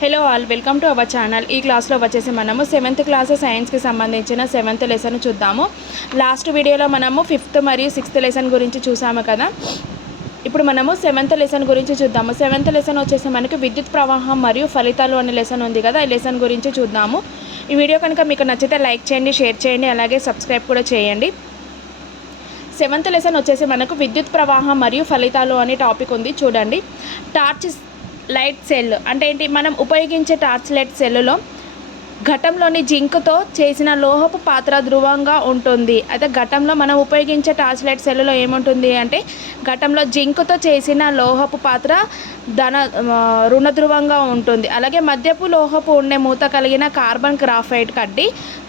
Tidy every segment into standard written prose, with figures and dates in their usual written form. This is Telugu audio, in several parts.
Hello all, welcome to our channel. ఈ క్లాస్లో వచ్చేసి మనము 7th క్లాస్ సైన్స్కి సంబంధించిన 7th లెసన్ చూద్దాము. లాస్ట్ వీడియోలో మనము 5th మరియు 6th లెసన్ గురించి చూసాము కదా. ఇప్పుడు మనము 7th లెసన్ గురించి చూద్దాము. 7th లెసన్ వచ్చేసి మనకి విద్యుత్ ప్రవాహం మరియు ఫలితాలు అనే లెసన్ ఉంది కదా. ఈ లెసన్ గురించి చూద్దాము. ఈ వీడియో కనుక మీకు నచ్చితే లైక్ చేయండి, షేర్ చేయండి, అలాగే సబ్స్క్రైబ్ కూడా చేయండి. 7th లెసన్ వచ్చేసి మనకు విద్యుత్ ప్రవాహం మరియు ఫలితాలు అనే టాపిక్ ఉంది. చూడండి, టార్చ్ లైట్ సెల్ అంటే ఏంటి? మనం ఉపయోగించే టార్చ్ లైట్ సెల్లులో ఘటంలోని జింక్తో చేసిన లోహపు పాత్ర ధ్రువంగా ఉంటుంది. అయితే ఘటంలో మనం ఉపయోగించే టార్చ్ లైట్ సెల్లులో ఏముంటుంది అంటే ఘటంలో జింక్తో చేసిన లోహపు పాత్ర రుణ ధ్రువంగా ఉంటుంది. అలాగే మధ్యపు లోహపు ఉండే మూత కలిగిన కార్బన్ గ్రాఫైట్ కడ్డీ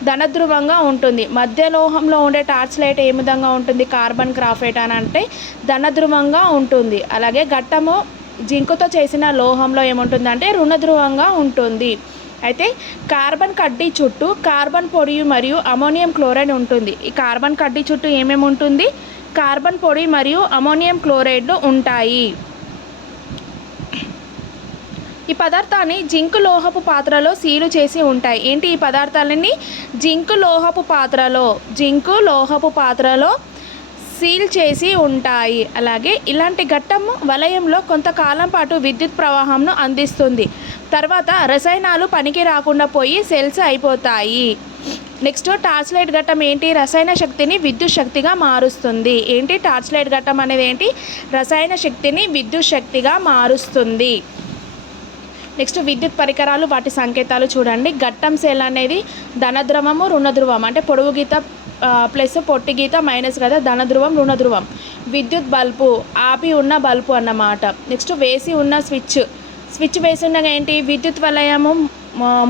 ధనధ్రువంగా ఉంటుంది. మధ్య లోహంలో ఉండే టార్చ్ లైట్ ఏ విధంగా ఉంటుంది? కార్బన్ గ్రాఫైట్ అని అంటే ధనధ్రువంగా ఉంటుంది. అలాగే ఘట్టము జింకుతో చేసిన లోహంలో ఏముంటుందంటే రుణధ్రువంగా ఉంటుంది. అయితే కార్బన్ కడ్డీ చుట్టూ కార్బన్ పొడి మరియు అమోనియం క్లోరైడ్ ఉంటుంది. ఈ కార్బన్ కడ్డీ చుట్టూ ఏమేమి ఉంటుంది? కార్బన్ పొడి మరియు అమోనియం క్లోరైడ్లు ఉంటాయి. ఈ పదార్థాన్ని జింక్ లోహపు పాత్రలో సీలు చేసి ఉంటాయి. ఏంటి ఈ పదార్థాలని? జింక్ లోహపు పాత్రలో సీల్ చేసి ఉంటాయి. అలాగే ఇలాంటి ఘట్టము వలయంలో కొంతకాలం పాటు విద్యుత్ ప్రవాహంను అందిస్తుంది. తర్వాత రసాయనాలు పనికి రాకుండా పోయి సెల్స్ అయిపోతాయి. నెక్స్ట్, టార్చ్ లైట్ ఘట్టం ఏంటి? రసాయన శక్తిని విద్యుత్ శక్తిగా మారుస్తుంది. ఏంటి టార్చ్ లైట్ ఘట్టం అనేది? ఏంటి? రసాయన శక్తిని విద్యుత్ శక్తిగా మారుస్తుంది. నెక్స్ట్, విద్యుత్ పరికరాలు, వాటి సంకేతాలు చూడండి. ఘట్టం సెల్ అనేది ధనధ్రువము, రుణధ్రువం అంటే పొడవు గీత ప్లస్ పొట్టి గీత మైనస్ కదా, ధనధ్రువం, రుణధ్రువం. విద్యుత్ బల్బు, ఆపి ఉన్న బల్బు అన్నమాట. నెక్స్ట్, వేసి ఉన్న స్విచ్ వేసి ఉండగా ఏంటి? విద్యుత్ వలయము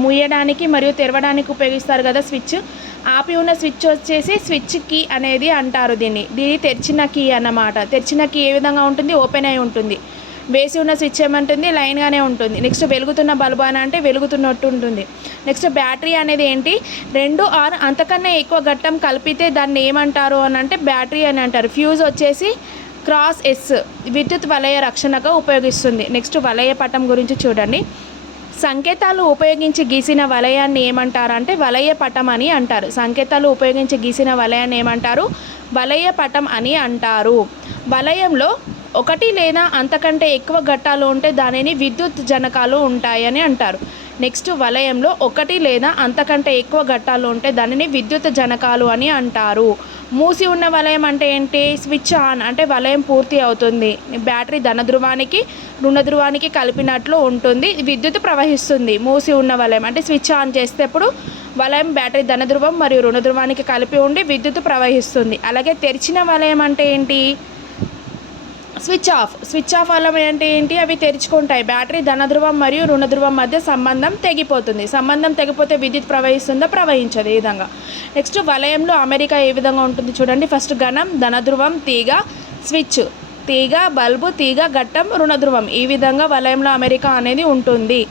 ముయ్యడానికి మరియు తెరవడానికి ఉపయోగిస్తారు కదా స్విచ్. ఆపి ఉన్న స్విచ్ వచ్చేసి స్విచ్ కీ అనేది అంటారు. దీన్ని తెరిచిన కీ అన్నమాట. తెరిచిన కీ ఏ విధంగా ఉంటుంది? ఓపెన్ అయి ఉంటుంది. వేసి ఉన్న స్విచ్ ఏమంటుంది? లైన్గానే ఉంటుంది. నెక్స్ట్, వెలుగుతున్న బల్బు అని అంటే వెలుగుతున్నట్టు ఉంటుంది. నెక్స్ట్, బ్యాటరీ అనేది ఏంటి? 2 ఆర్ అంతకన్నా ఎక్కువ ఘట్టం కలిపితే దాన్ని ఏమంటారు అని అంటే బ్యాటరీ అని అంటారు. ఫ్యూజ్ వచ్చేసి క్రాస్ ఎస్ విద్యుత్ వలయ రక్షణగా ఉపయోగిస్తుంది. నెక్స్ట్, వలయ పటం గురించి చూడండి. సంకేతాలు ఉపయోగించి గీసిన వలయాన్ని ఏమంటారు అంటే వలయ పటం అని అంటారు. సంకేతాలు ఉపయోగించి గీసిన వలయాన్ని ఏమంటారు? వలయ పటం అని అంటారు. వలయంలో 1 లేదా అంతకంటే ఎక్కువ ఘట్టాలు ఉంటే దానిని విద్యుత్ జనకాలు ఉంటాయని అంటారు. నెక్స్ట్, వలయంలో 1 లేదా అంతకంటే ఎక్కువ ఘట్టాలు ఉంటే దానిని విద్యుత్ జనకాలు అని అంటారు. మూసి ఉన్న వలయం అంటే ఏంటి? స్విచ్ ఆన్ అంటే వలయం పూర్తి అవుతుంది. బ్యాటరీ ధనధ్రువానికి రుణధ్రువానికి కలిపినట్లు ఉంటుంది, విద్యుత్ ప్రవహిస్తుంది. మూసి ఉన్న వలయం అంటే స్విచ్ ఆన్ చేసేటప్పుడు వలయం బ్యాటరీ ధనధ్రువం మరియు రుణధ్రువానికి కలిపి ఉండి విద్యుత్ ప్రవహిస్తుంది. అలాగే తెరిచిన వలయం అంటే ఏంటి? స్విచ్ ఆఫ్ వలయం అంటే ఏంటి? అవి తెరుచుకుంటాయి. బ్యాటరీ ధనధ్రువం మరియు రుణధ్రువం మధ్య సంబంధం తెగిపోతుంది. సంబంధం తెగిపోతే విద్యుత్ ప్రవహిస్తుందా? ప్రవహించదు. ఈ విధంగా. నెక్స్ట్, వలయంలో అమెరిక ఏ విధంగా ఉంటుంది చూడండి. ఫస్ట్, ఘనం, ధనధ్రువం, తీగ, స్విచ్, తీగ, బల్బు, తీగ, ఘట్టం, రుణధ్రువం. ఈ విధంగా వలయంలో అమెరికా అనేది ఉంటుంది.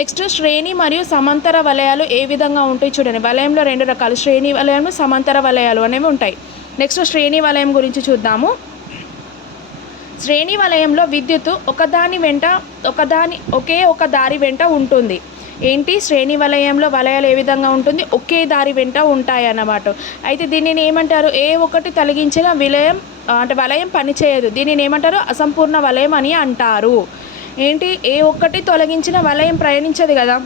నెక్స్ట్, శ్రేణి మరియు సమాంతర వలయాలు ఏ విధంగా ఉంటాయి చూడండి. వలయంలో 2 రకాలు, శ్రేణి వలయాలు, సమాంతర వలయాలు అనేవి ఉంటాయి. నెక్స్ట్, శ్రేణి వలయం గురించి చూద్దాము. శ్రేణి వలయంలో విద్యుత్తు ఒకే ఒక దారి వెంట ఉంటుంది. ఏంటి? శ్రేణి వలయంలో వలయాలు ఏ విధంగా ఉంటుంది? ఒకే దారి వెంట ఉంటాయి అన్నమాట. అయితే దీనిని ఏమంటారు? ఏ ఒకటి తొలగించిన వలయం పనిచేయదు. దీనిని ఏమంటారు? అసంపూర్ణ వలయం అని అంటారు. ఏంటి? ఏ ఒక్కటి తొలగించిన వలయం ప్రయాణించదు కదా,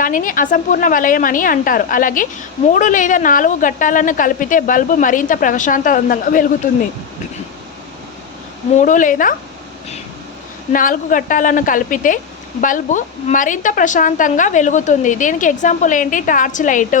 దానిని అసంపూర్ణ వలయం అని అంటారు. అలాగే 3 లేదా 4 ఘట్టాలను కలిపితే బల్బు మరింత ప్రకాశవంతంగా వెలుగుతుంది. 3 లేదా 4 ఘట్టాలను కలిపితే బల్బు మరింత ప్రశాంతంగా వెలుగుతుంది. దీనికి ఎగ్జాంపుల్ ఏంటి? Torch light.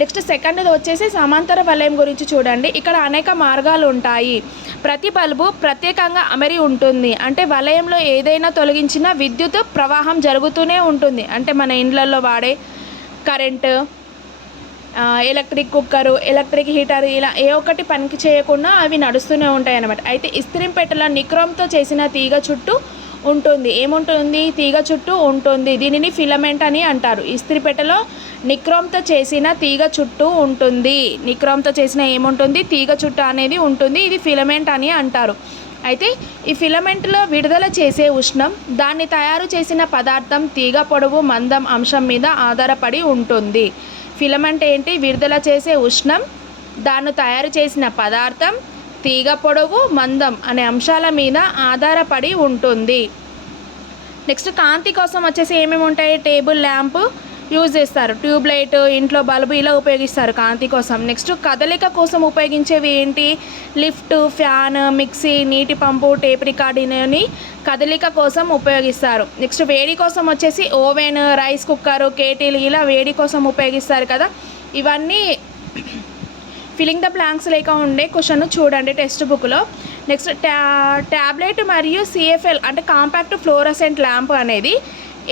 నెక్స్ట్, సెకండ్ది వచ్చేసి సమాంతర వలయం గురించి చూడండి. ఇక్కడ అనేక మార్గాలు ఉంటాయి. ప్రతి బల్బు ప్రత్యేకంగా అమరి ఉంటుంది. అంటే వలయంలో ఏదైనా తొలగించిన విద్యుత్ ప్రవాహం జరుగుతూనే ఉంటుంది. అంటే మన ఇండ్లలో వాడే current, electric cooker, electric heater, ఇలా ఏ ఒక్కటి పనికి చేయకుండా అవి నడుస్తూనే ఉంటాయి అన్నమాట. అయితే ఇస్త్రీపెట్టెలో నిక్రోమ్తో చేసిన తీగ చుట్టూ ఉంటుంది. ఏముంటుంది? తీగ చుట్టూ ఉంటుంది. దీనిని ఫిలమెంట్ అని అంటారు. ఇస్త్రీపెట్టెలో నిక్రోమ్తో చేసిన తీగ చుట్టూ ఉంటుంది. నిక్రోమ్తో చేసిన ఏముంటుంది? తీగ చుట్టూ అనేది ఉంటుంది. ఇది ఫిలమెంట్ అని అంటారు. అయితే ఈ ఫిలమెంట్లో విడుదల చేసే ఉష్ణం దాన్ని తయారు చేసిన పదార్థం తీగ పొడవు మందం అంశం మీద ఆధారపడి ఉంటుంది. ఫిలమెంట్ ఏంటి? విడుదల చేసే ఉష్ణం, దాన్ని తయారు చేసిన పదార్థం, తీగ పొడవు మందం అనే అంశాల మీద ఆధారపడి ఉంటుంది. నెక్స్ట్ కాంతి కోసం వచ్చేసి ఏమేమి ఉంటాయి? టేబుల్ ల్యాంప్ యూజ్ చేస్తారు, ట్యూబ్ లైట్, ఇంట్లో బల్బు ఇలా ఉపయోగిస్తారు కాంతి కోసం. నెక్స్ట్ కదలిక కోసం ఉపయోగించేవి ఏంటి? లిఫ్ట్, ఫ్యాన్, మిక్సీ, నీటి పంపు, టేప్ రికార్డింగ్ని కదలిక కోసం ఉపయోగిస్తారు. నెక్స్ట్ వేడి కోసం వచ్చేసి ఓవెన్, రైస్ కుక్కర్, కేటిల్ ఇలా వేడి కోసం ఉపయోగిస్తారు కదా. ఇవన్నీ ఫిల్లింగ్ ద బ్లాంక్స్ లేక ఉండే క్వశ్చన్ చూడండి టెక్స్ట్ బుక్లో. నెక్స్ట్ ట్యాబ్లెట్ మరియు సిఎఫ్ఎల్ అంటే కాంపాక్ట్ ఫ్లోరసెంట్ ల్యాంప్ అనేది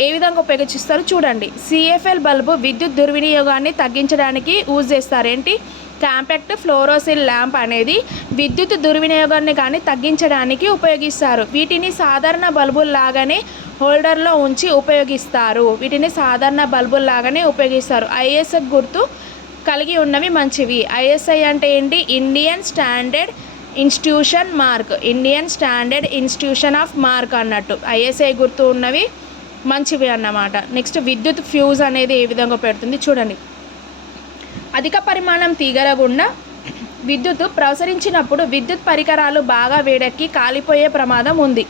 ఏ విధంగా ఉపయోగిస్తారు చూడండి. సిఎఫ్ఎల్ బల్బు విద్యుత్ దుర్వినియోగాన్ని తగ్గించడానికి యూజ్ చేస్తారు. ఏంటి? కాంపాక్ట్ ఫ్లోరోసిల్ ల్యాంప్ అనేది విద్యుత్ దుర్వినియోగాన్ని కానీ తగ్గించడానికి ఉపయోగిస్తారు. వీటిని సాధారణ బల్బుల్లాగానే హోల్డర్లో ఉంచి ఉపయోగిస్తారు. ఐఎస్ఐ గుర్తు కలిగి ఉన్నవి మంచివి. ఐఎస్ఐ అంటే ఏంటి? Indian standard institution of mark అన్నట్టు. ఐఎస్ఐ గుర్తు ఉన్నవి మంచివి అన్నమాట. నెక్స్ట్ విద్యుత్ ఫ్యూజ్ అనేది ఏ విధంగా పెడుతుంది చూడండి. అధిక పరిమాణం తీగల గుండా విద్యుత్ ప్రసరించినప్పుడు విద్యుత్ పరికరాలు బాగా వేడెక్కి కాలిపోయే ప్రమాదం ఉంది.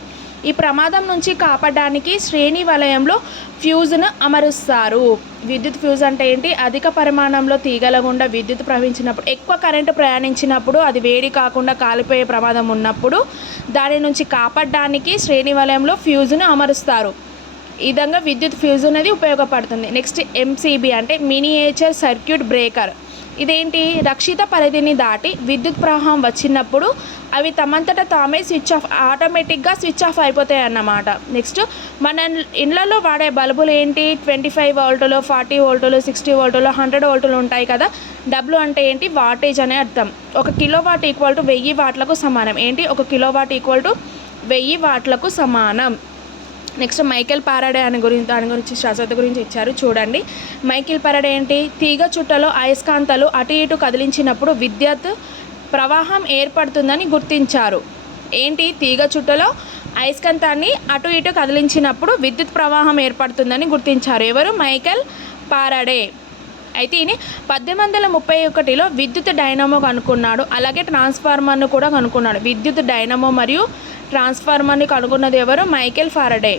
ఈ ప్రమాదం నుంచి కాపాడడానికి శ్రేణి వలయంలో ఫ్యూజ్ను అమరుస్తారు. విద్యుత్ ఫ్యూజ్ అంటే ఏంటి? అధిక పరిమాణంలో తీగల గుండా విద్యుత్ ప్రవహించినప్పుడు, ఎక్కువ కరెంటు ప్రయాణించినప్పుడు, అది వేడి కాకుండా కాలిపోయే ప్రమాదం ఉన్నప్పుడు దాని నుంచి కాపాడడానికి శ్రేణి వలయంలో ఫ్యూజ్ను అమరుస్తారు. ఈ విధంగా విద్యుత్ ఫ్యూజ్ అనేది ఉపయోగపడుతుంది. నెక్స్ట్ ఎంసీబీ అంటే మినియేచర్ సర్క్యూట్ బ్రేకర్. ఇదేంటి? రక్షిత పరిధిని దాటి విద్యుత్ ప్రవాహం వచ్చినప్పుడు అవి తమంతట తామే ఆటోమేటిక్గా స్విచ్ ఆఫ్ అయిపోతాయి అన్నమాట. నెక్స్ట్ మన ఇళ్లలో వాడే బల్బులు ఏంటి? 25 వోల్టులు, 40 వోల్టులు, 60 వోల్టులు, 100 వోల్టులు ఉంటాయి కదా. డబ్ల్యూ అంటే ఏంటి? వాటేజ్ అనే అర్థం. 1 కిలోవాట్ ఈక్వల్ టు 1000 వాట్లకు సమానం. ఏంటి? 1 కిలోవాట్ ఈక్వల్ టు 1000 వాట్లకు సమానం. నెక్స్ట్ మైకేల్ ఫారడే దాని గురించి శాస్త్రవేత్త గురించి ఇచ్చారు చూడండి. మైకేల్ ఫారడే ఏంటి? తీగ చుట్టలో అయస్కాంతాలు అటు ఇటు కదిలించినప్పుడు విద్యుత్ ప్రవాహం ఏర్పడుతుందని గుర్తించారు. ఏంటి? తీగ చుట్టలో అయస్కాంతాన్ని అటు ఇటు కదిలించినప్పుడు విద్యుత్ ప్రవాహం ఏర్పడుతుందని గుర్తించారు. ఎవరు? Michael Faraday. అయితే ఈయన 1831లో విద్యుత్ డైనమో కనుక్కున్నాడు. అలాగే ట్రాన్స్ఫార్మర్ను కూడా కనుక్కున్నాడు. విద్యుత్ డైనమో మరియు ట్రాన్స్ఫార్మర్ని కనుగొన్నది ఎవరు? Michael Faraday.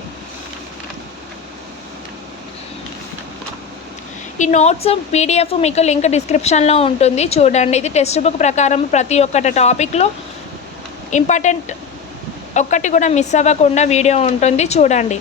ఈ నోట్స్ పీడిఎఫ్ మీకు లింక్ డిస్క్రిప్షన్లో ఉంటుంది చూడండి. ఇది టెక్స్ట్ బుక్ ప్రకారం ప్రతి ఒక్కటి టాపిక్లో ఇంపార్టెంట్ ఒక్కటి కూడా మిస్ అవ్వకుండా వీడియో ఉంటుంది చూడండి.